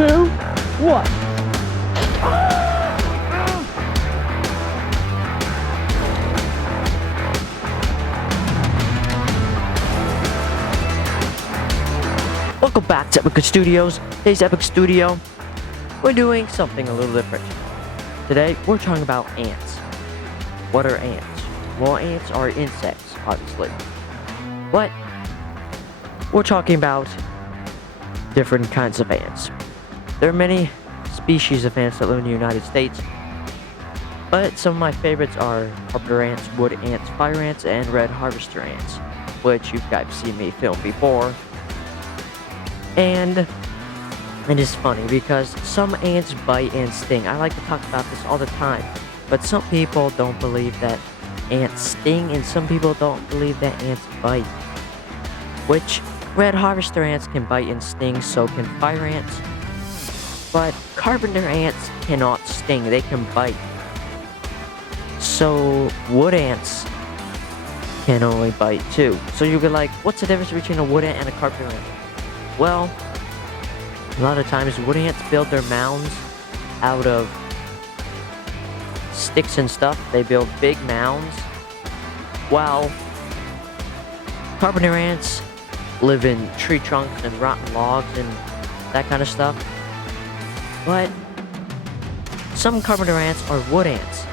2, 1. Welcome back to Epic Studios. Today's Epic Studio, we're doing something a little different. Today, we're talking about ants. What are ants? Well, ants are insects, obviously. But we're talking about different kinds of ants. There are many species of ants that live in the United States, but some of my favorites are carpenter ants, wood ants, fire ants, and red harvester ants, which you guys have seen me film before. And it is funny because some ants bite and sting. I like to talk about this all the time, but some people don't believe that ants sting, and some people don't believe that ants bite. Which, red harvester ants can bite and sting, so can fire ants. But carpenter ants cannot sting, they can bite. So wood ants can only bite too. So you'll be like, what's the difference between a wood ant and a carpenter ant? Well, a lot of times wood ants build their mounds out of sticks and stuff. They build big mounds, while carpenter ants live in tree trunks and rotten logs and that kind of stuff. But some carpenter ants are wood ants.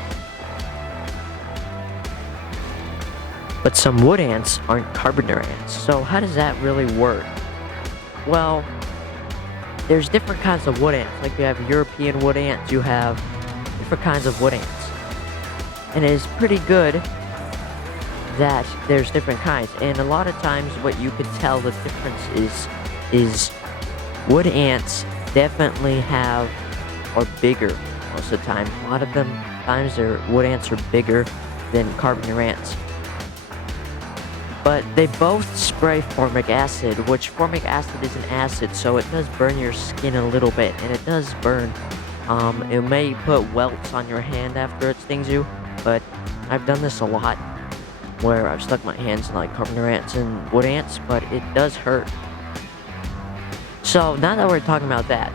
But some wood ants aren't carpenter ants. So how does that really work? Well, there's different kinds of wood ants. Like you have European wood ants, you have different kinds of wood ants. And it is pretty good that there's different kinds. And a lot of times what you could tell the difference is wood ants definitely are bigger most of the time. A lot of times their wood ants are bigger than carpenter ants. But they both spray formic acid, which formic acid is an acid, so it does burn your skin a little bit, and it does burn. It may put welts on your hand after it stings you, but I've done this a lot, where I've stuck my hands in like carpenter ants and wood ants, but it does hurt. So now that we're talking about that,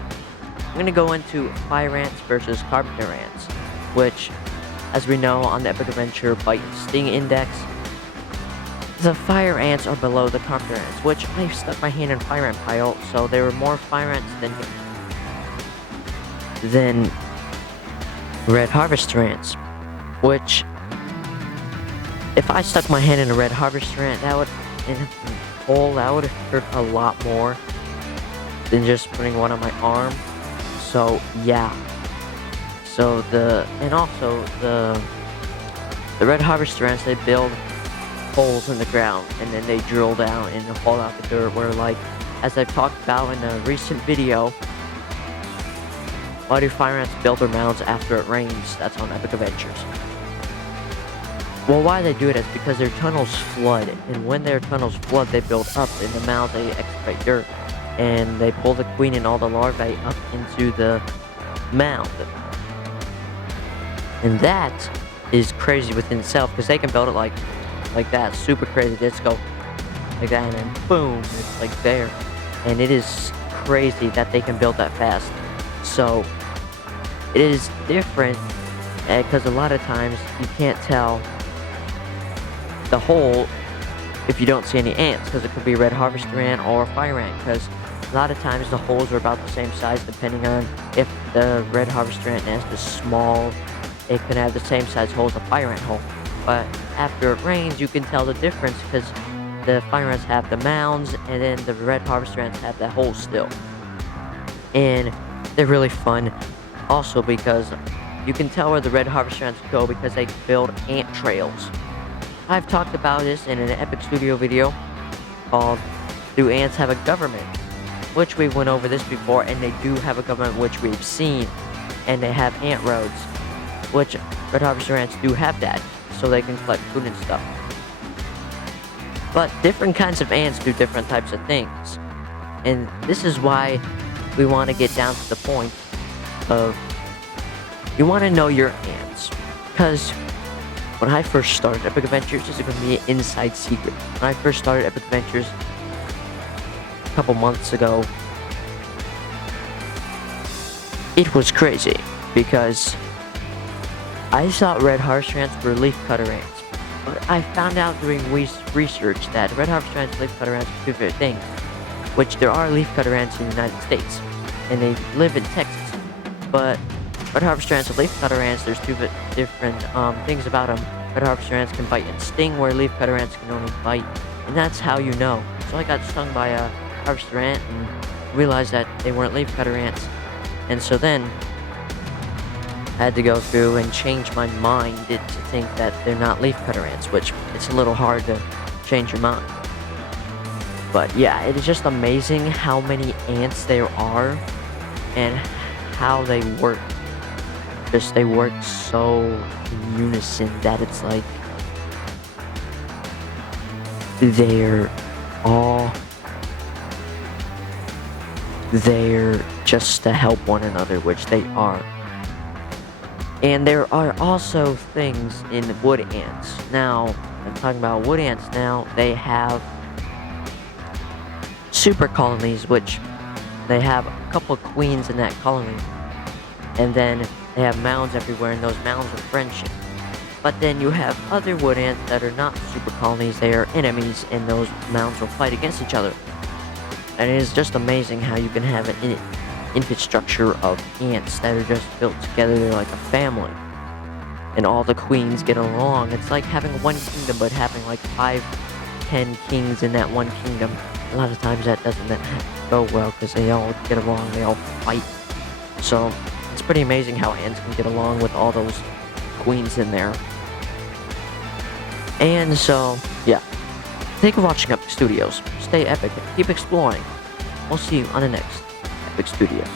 I'm going to go into fire ants versus carpenter ants, which, as we know on the Epic Adventure Bite and Sting Index, the fire ants are below the carpenter ants, which I stuck my hand in fire ant pile, so there were more fire ants than red harvester ants. Which, if I stuck my hand in a red harvester ant, that would hurt a lot more than just putting one on my arm. So yeah. So the red harvester ants, they build holes in the ground, and then they drill down and haul out the dirt, where, like, as I've talked about in a recent video, why do fire ants build their mounds after it rains? That's on Epic Adventures. Well, why they do it is because their tunnels flood, and when their tunnels flood, they build up in the mounds, they excavate dirt, and they pull the queen and all the larvae up into the mound. And that is crazy within itself, because they can build it like that, super crazy. They just go like that, and then boom, it's like there. And it is crazy that they can build that fast. So it is different, because a lot of times you can't tell the hole if you don't see any ants, because it could be a red harvester ant or a fire ant, because a lot of times the holes are about the same size, depending on if the red harvester ant nest is small. It can have the same size hole as a fire ant hole. But after it rains, you can tell the difference, because the fire ants have the mounds, and then the red harvester ants have that hole still. And they're really fun also, because you can tell where the red harvester ants go because they build ant trails. I've talked about this in an Epic Studio video called Do Ants Have a Government? Which we went over this before, and they do have a government, which we've seen, and they have ant roads, which red harvester ants do have that, so they can collect food and stuff. But different kinds of ants do different types of things. And this is why we want to get down to the point of, you want to know your ants. Because when I first started Epic Adventures, this is going to be an inside secret. When I first started Epic Adventures a couple months ago, it was crazy because I thought red harvester ants were leafcutter ants, but I found out doing research that red harvester ants and leafcutter ants are two different things, which there are leafcutter ants in the United States, and they live in Texas. But red harvester ants and leafcutter ants, there's two different things about them. Red harvester ants can bite and sting, where leafcutter ants can only bite, and that's how you know. So I got stung by a harvester ant and realized that they weren't leafcutter ants, and so then I had to go through and change my mind to think that they're not leafcutter ants, which it's a little hard to change your mind. But yeah, it is just amazing how many ants there are and how they work. Just they work so in unison that it's like they're all there just to help one another, which they are. And there are also things in wood ants. Now, I'm talking about wood ants now, they have super colonies, which they have a couple of queens in that colony. And then they have mounds everywhere, and those mounds are friendship. But then you have other wood ants that are not super colonies, they are enemies, and those mounds will fight against each other. And it is just amazing how you can have an infrastructure of ants that are just built together. They're like a family, and all the queens get along. It's like having one kingdom, but having like 5-10 kings in that one kingdom. A lot of times that doesn't go well because they all get along, they all fight. So it's pretty amazing how ants can get along with all those queens in there. And so yeah, thank you for watching Epic Studios. Stay epic, keep exploring. We'll see you on the next Epic Studios.